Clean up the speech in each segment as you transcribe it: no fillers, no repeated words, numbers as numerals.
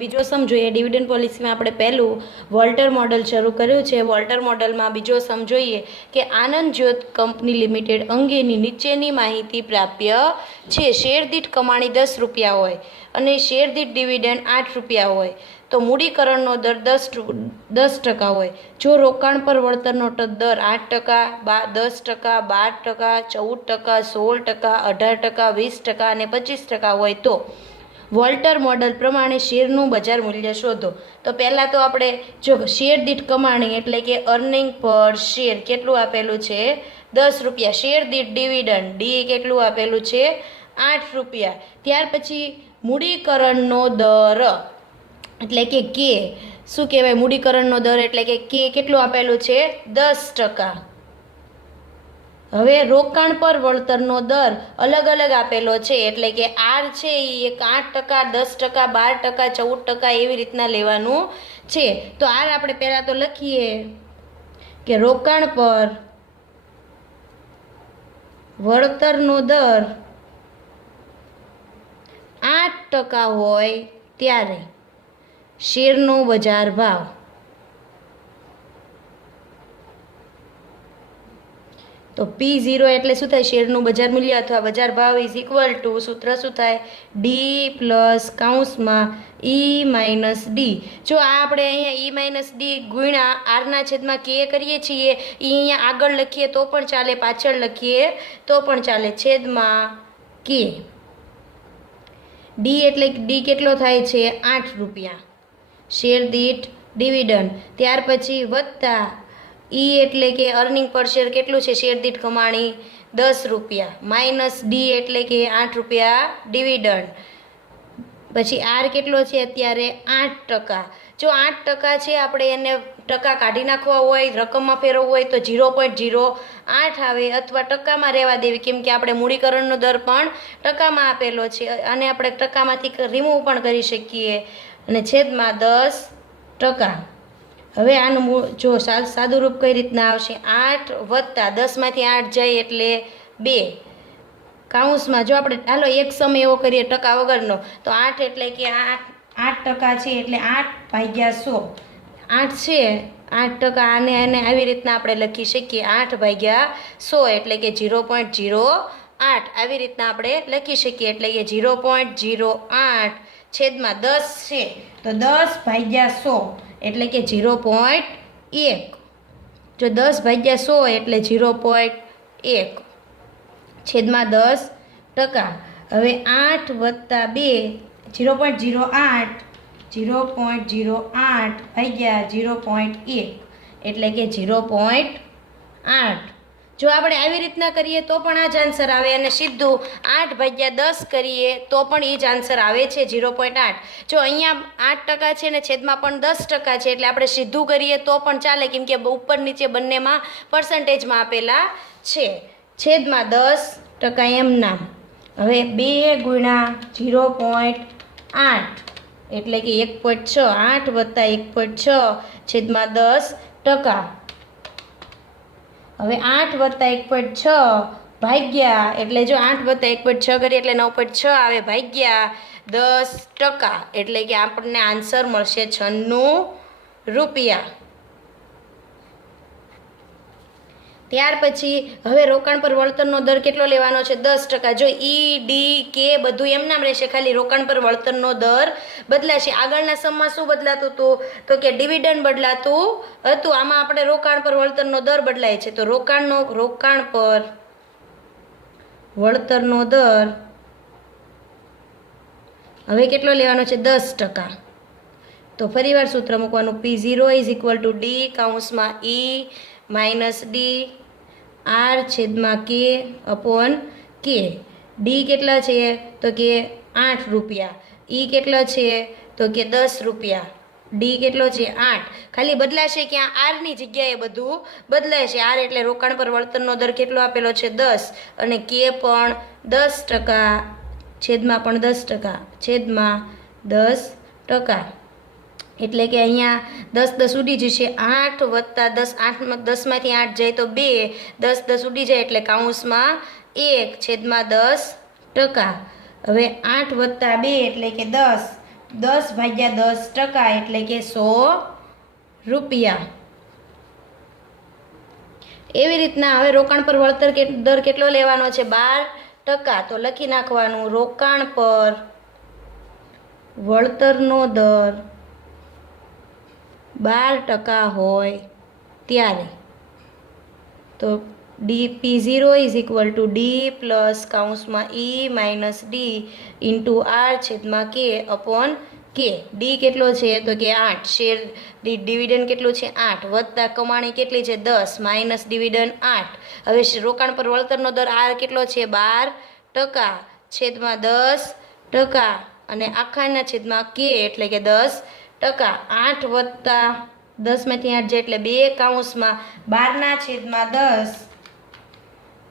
બીજો સમ જોઈએ ડિવિડન્ડ પોલિસીમાં આપણે પહેલું વોલ્ટર મોડલ શરૂ કર્યું છે. વોલ્ટર મોડલમાં બીજો સમ જોઈએ કે આનંદ જ્યોત કંપની લિમિટેડ અંગેની નીચેની માહિતી પ્રાપ્ય છે. શેર દીઠ કમાણી 10 રૂપિયા હોય અને શેર દીઠ ડિવિડન્ડ 8 રૂપિયા હોય તો મૂડીકરણનો દર 10% હોય. જો રોકાણ પર વળતરનો દર 8%, 10%, 12%, 14%, 16%, 18%, 20% અને 25% હોય તો વોલ્ટર મોડલ પ્રમાણે શેરનું બજાર મૂલ્ય શોધો. તો પહેલાં તો આપણે જો શેર દીઠ કમાણી એટલે કે અર્નિંગ પર શેર કેટલું આપેલું છે 10 રૂપિયા. શેર દીઠ ડિવિડન્ડ ડી કેટલું આપેલું છે 8 રૂપિયા. ત્યાર પછી મૂડીકરણનો દર એટલે કે કે શું કહેવાય, મૂડીકરણનો દર એટલે કે કેટલું આપેલું છે 10%. હવે રોકાણ પર વળતરનો દર અલગ અલગ આપેલો છે એટલે કે આર છે એ એક 8%, 10%, 12%, 14% એવી રીતના લેવાનું છે. તો આર આપણે પહેલાં તો લખીએ કે રોકાણ પર વળતરનો દર 8% હોય ત્યારે શેરનો બજાર ભાવ તો P0 એટલે શું થાય, શેરનું બજાર મૂલ્ય અથવા બજાર ભાવ ઇઝ ઇક્વલ ટુ સૂત્ર શું થાય ડી પ્લસ કૌંસમાં ઈ માઇનસ ડી. જો આ આપણે અહીંયા ઈ માઇનસ ડી ગુણ્યા આરના છેદમાં કે કરીએ છીએ એ અહીંયા આગળ લખીએ તો પણ ચાલે, પાછળ લખીએ તો પણ ચાલે, છેદમાં કે. ડી એટલે ડી કેટલો થાય છે 8 રૂપિયા શેર દીઠ ડિવિડન્ડ. ત્યાર પછી વત્તા ઈ એટલે કે અર્નિંગ પર શેર કેટલું છે શેર દીઠ કમાણી 10 રૂપિયા માઇનસ ડી એટલે કે 8 રૂપિયા ડિવિડન્ડ. પછી આર કેટલો છે અત્યારે 8%. જો 8% છે આપણે એને ટકા કાઢી નાખવા હોય, રકમમાં ફેરવવું હોય તો 0.08 આવે અથવા ટકામાં રહેવા દેવી, કેમ કે આપણે મૂડીકરણનો દર પણ ટકામાં આપેલો છે અને આપણે ટકામાંથી રિમૂવ પણ કરી શકીએ અને છેદમાં 10%. હવે આનું જો સાદું રૂપ કઈ રીતના આવશે 8 વત્તા 10માંથી 8 જાય એટલે 2 કૌંસમાં. જો આપણે હાલો એક સમ એવો કરીએ ટકા વગરનો તો 8 એટલે કે 8% છે એટલે 8/100. 8 છે 8% આને આવી રીતના આપણે લખી શકીએ 8/100 એટલે કે 0.08 આવી રીતના આપણે લખી શકીએ એટલે કે 0.08 છેદમાં 10 છે તો 10/100 એટલે કે 0.1. જો 10/100 એટલે 0.1 છેદમાં 10%. હવે 8 વત્તા 2 0.08 ભાગ્યા 0.1 એટલે કે 0.8. જો આપણે આવી રીતના કરીએ તો પણ આ જ આન્સર આવે અને સીધું 8/10 કરીએ તો પણ એ જ આન્સર આવે છે 0.8. જો અહીંયા 8% છે ને છેદમાં પણ 10% છે એટલે આપણે સીધું કરીએ તો પણ ચાલે, કેમ કે ઉપર નીચે બંનેમાં પર્સન્ટેજમાં આપેલા છે. છેદમાં 10% એમ નામ. હવે 2 ગુણ્યા 0.8 એટલે કે 1.6. 8 વત્તા 1.6 છેદમાં 10%. હવે 8 વત્તા 1.6 ભાગ્યા એટલે જો 8 વત્તા 1.6 કરીએ એટલે 9.6 આવે ભાગ્યા 10% એટલે કે આપણને આન્સર મળશે 96 રૂપિયા. ત્યાર પછી હવે રોકાણ પર વળતરનો દર કેટલો લેવાનો છે 10%. જો ઈ ડી કે બધું એમ નામ રહેશે, ખાલી રોકાણ પર વળતરનો દર બદલાશે. આગળના સમમાં શું બદલાતું હતું તો કે ડિવિડન્ડ બદલાતું હતું, આમાં આપણે રોકાણ પર વળતરનો દર બદલાય છે. તો રોકાણ પર વળતરનો દર હવે કેટલો લેવાનો છે 10%. તો ફરીવાર સૂત્ર મૂકવાનું P0 is equal to D કૌંસમાં ઈ માઇનસ ડી આર છેદમાં કે અપોન કે. ડી કેટલા છે તો કે 8 રૂપિયા, ઈ કેટલા છે તો કે 10 રૂપિયા, ડી કેટલો છે 8. ખાલી બદલાશે ક્યાં આરની જગ્યાએ બધું બદલાશે. આર એટલે રોકાણ પર વળતરનો દર કેટલો આપેલો છે 10 અને કે પણ 10% છેદમાં પણ 10% છેદમાં 10%. એટલે કે અહીંયા 10 ઉડી જશે. 8 વત્તા 10 10માંથી 8 જાય તો 2, 10 ઉડી જાય એટલે કૌંસમાં 1 છેદમાં 10%. હવે 8 વત્તા 2 એટલે કે 10 10/10% એટલે કે 100 રૂપિયા. એવી રીતના હવે રોકાણ પર વળતર દર કેટલો લેવાનો છે? 12%. તો લખી નાખવાનું રોકાણ પર વળતરનો દર 12% હોય ત્યારે તો P0 is equal to D plus કૌંસમાં ઈ માઇનસ ડી ઇન્ટુ આર છેદમાં કે અપોન કે. ડી કેટલો છે? તો કે 8. શેર ડિવિડન્ડ કેટલું છે? 8 વત્તા કમાણી કેટલી છે? 10 માઇનસ ડિવિડન્ડ 8. હવે રોકાણ પર વળતરનો દર આર કેટલો છે? 12% છેદમાં 10% અને આખાના છેદમાં કે એટલે કે 10%. 8 વત્તા 10માંથી 8 જાય એટલે 2 કૌંસમાં 12/10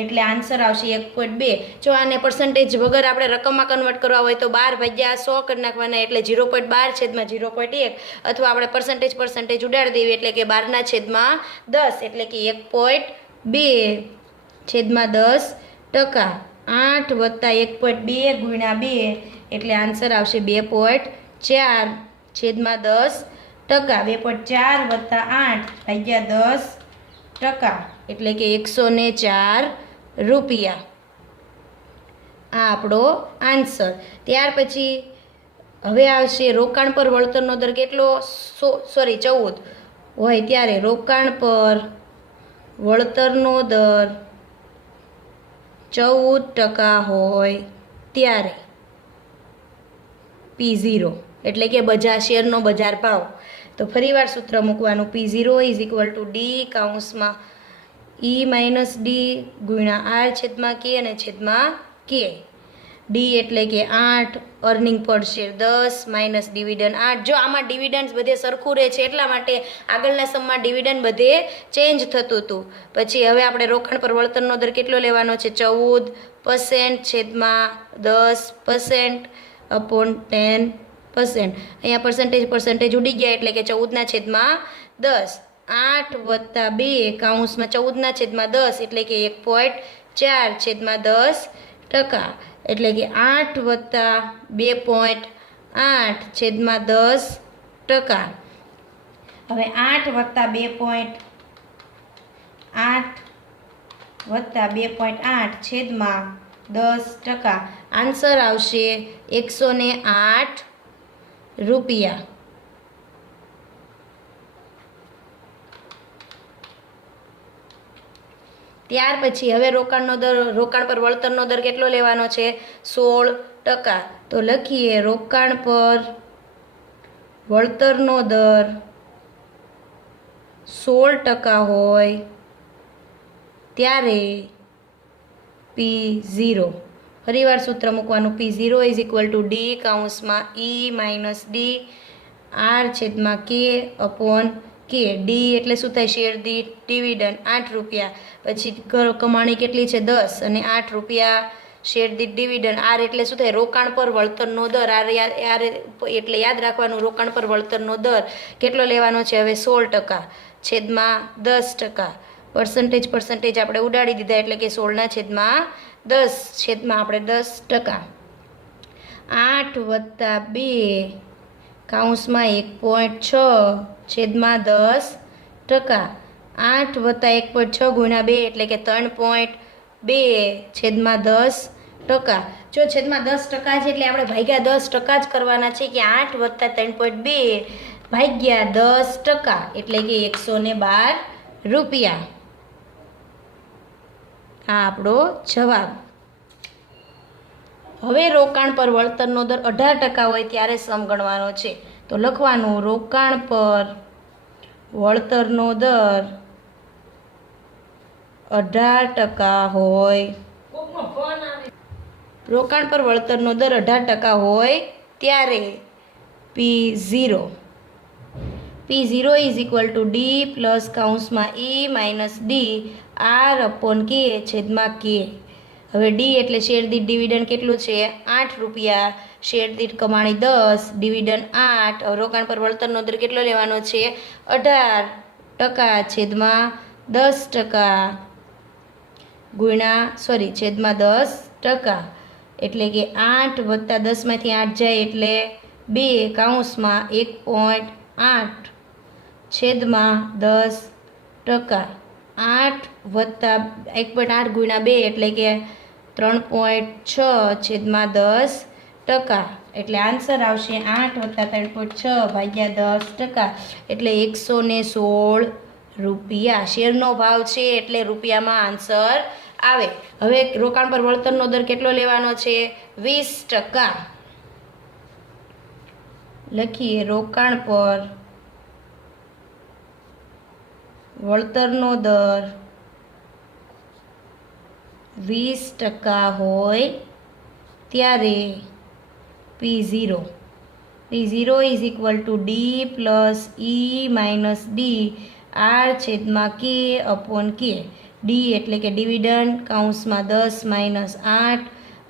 એટલે આન્સર આવશે 1.2. જો આને પર્સન્ટેજ વગર આપણે રકમમાં કન્વર્ટ કરવા હોય તો 12/100 કરી નાખવાના એટલે 0.12 છેદમાં 0.1 અથવા આપણે પર્સન્ટેજ ઉડાડી દેવી એટલે કે 12/10 એટલે કે 1.2 છેદમાં 10%. 8 વત્તા 1.2 ગુણ્યા 2 એટલે આન્સર આવશે 2.4 છેદમાં 10%. 2.4 વત્તા 8/10% એટલે કે 104 રૂપિયા. આ આપણો આન્સર. ત્યાર પછી હવે આવશે રોકાણ પર વળતરનો દર કેટલો? 14 હોય ત્યારે રોકાણ પર વળતરનો દર 14% હોય ત્યારે P0 એટલે કે શેરનો બજાર ભાવ. તો ફરીવાર સૂત્ર મૂકવાનું P0 is equal to D કૌંસમાં ઈ માઇનસ ડી ગુણ્યા આર છેદમાં કે અને છેદમાં કે. ડી એટલે કે 8, અર્નિંગ પર શેર 10 માઇનસ ડિવિડન્ડ 8. જો આમાં ડિવિડન્ડ બધે સરખું રહે છે એટલા માટે આગળના સમમાં ડિવિડન્ડ બધે ચેન્જ થતું હતું. પછી હવે આપણે રોકાણ પર વળતરનો દર કેટલો લેવાનો છે? 14% છેદમાં 10% અપોન 10%. અહીંયા પર્સન્ટેજ ઉડી ગયા એટલે કે 14/10. 8 વત્તા 2 કૌંસમાં 14/10 એટલે કે 1.4 છેદમાં 10% એટલે કે 8 વત્તા 2.8 છેદમાં 10%. હવે 8 વત્તા 2.8 છેદમાં 10%. આન્સર આવશે 108 રૂપિયા. ત્યાર પછી હવે રોકાણ પર વળતરનો દર કેટલો લેવાનો છે? 16%. તો લખીએ રોકાણ પર વળતરનો દર 16% હોય ત્યારે P0. ફરીવાર સૂત્ર મૂકવાનું P0 is equal to D કૌંસમાં ઈ માઇનસ ડી આર છેદમાં કે અપોન કે. ડી એટલે શું થાય? શેર દીઠ ડિવિડન્ડ 8 રૂપિયા. પછી કમાણી કેટલી છે? 10 અને 8 રૂપિયા શેર દીઠ ડિવિડન્ડ. આર એટલે શું થાય? રોકાણ પર વળતરનો દર. આર એટલે યાદ રાખવાનું રોકાણ પર વળતરનો દર કેટલો લેવાનો છે? હવે 16% છેદમાં 10%. પર્સન્ટેજ આપણે ઉડાડી દીધા એટલે કે 16/10 છેદમાં આપણે 10%. 8 વત્તા 2 કૌંસમાં 1.6 છેદમાં 10%. 8 વત્તા 1.6 ગુણ્યા 2 એટલે કે 3.2 છેદમાં 10%. જો છેદમાં 10% છે એટલે આપણે ભાગ્યા 10% જ કરવાના છે કે 8 વત્તા 3.2 ભાગ્યા 10% એટલે કે 112 રૂપિયા. આ આપણો જવાબ. હવે રોકાણ પર વળતરનો દર 18% હોય ત્યારે સમ ગણવાનો છે. તો લખવાનું રોકાણ પર વળતરનો દર 18% હોય. રોકાણ પર વળતરનો દર 18% હોય ત્યારે P0 is equal to D plus કૌંસમાં ઈ minus D R upon k છેદમાં કે. હવે ડી એટલે શેર દીઠ ડિવિડન્ડ કેટલું છે? 8 રૂપિયા. શેર દીઠ કમાણી 10, ડિવિડન્ડ 8. રોકાણ પર વળતરનો દર કેટલો લેવાનો છે? 18% છેદમાં 10% છેદમાં 10%. એટલે કે 8 વત્તા 10માંથી 8 જાય એટલે 1.8 છેદમાં 10%. 8 વત્તા 1.8 ગુણ્યા 2 એટલે કે 3.6 છેદમાં 10%. એટલે આન્સર આવશે 8 વત્તા 3.6 ભાગ્યા 10%, એટલે 116 રૂપિયા. શેરનો ભાવ છે એટલે રૂપિયામાં આન્સર આવે. હવે રોકાણ પર વળતરનો દર કેટલો લેવાનો છે? 20%. લખીએ રોકાણ પર વળતરનો દર 20% હોય ત્યારે P0 is equal to D plus E minus D R છેદમાં કે અપોન કે. ડી એટલે કે ડિવિડન્ડ કૌંસમાં 10 માઇનસ 8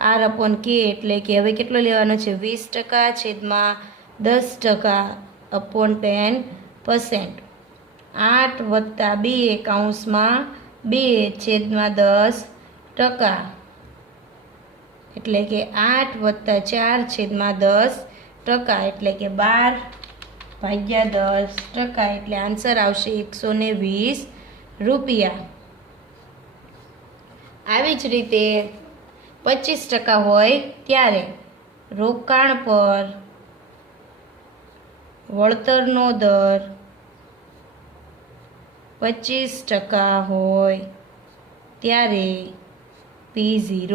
આર અપોન કે એટલે કે હવે કેટલો લેવાનો છે? 20% છેદમાં 10% અપોન 10%. 8 વત્તા 2 કૌંસમાં 2 છેદમાં 10% એટલે કે 8 વત્તા 4 છેદમાં 10% એટલે કે 12 ભાગ્યા 10%, એટલે આન્સર આવશે 120 રૂપિયા. આવી જ રીતે 25% હોય ત્યારે રોકાણ પર વળતરનો દર 25% હોય ત્યારે P0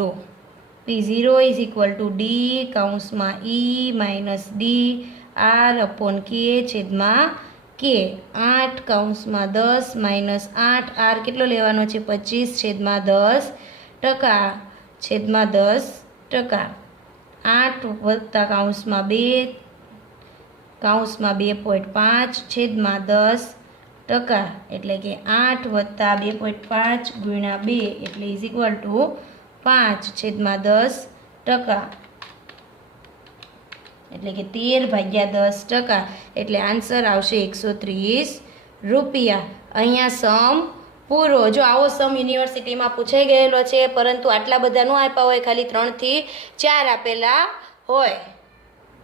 is equal to D કૌંસમાં ઈ minus D R upon k છેદમાં કે. 8 કૌંસમાં 10 માઇનસ 8 આર કેટલો લેવાનો છે? 25 છેદમાં 10% છેદમાં 10%. 8 વત્તા કૌંસમાં 2 કૌંસમાં 2.5 છેદમાં 10% એટલે કે 8 વત્તા 2.5 ગુણ્યા 2 એટલે ઇઝ ઇક્વલ ટુ 5 છેદમાં 10% એટલે કે 13 ભાગ્યા 10%, એટલે આન્સર આવશે 130 રૂપિયા. અહીંયા સમ પૂરો. જો આવો સમ યુનિવર્સિટીમાં પૂછાઈ ગયેલો છે, પરંતુ આટલા બધા ન આપ્યા હોય, ખાલી 3 થી 4 આપેલા હોય.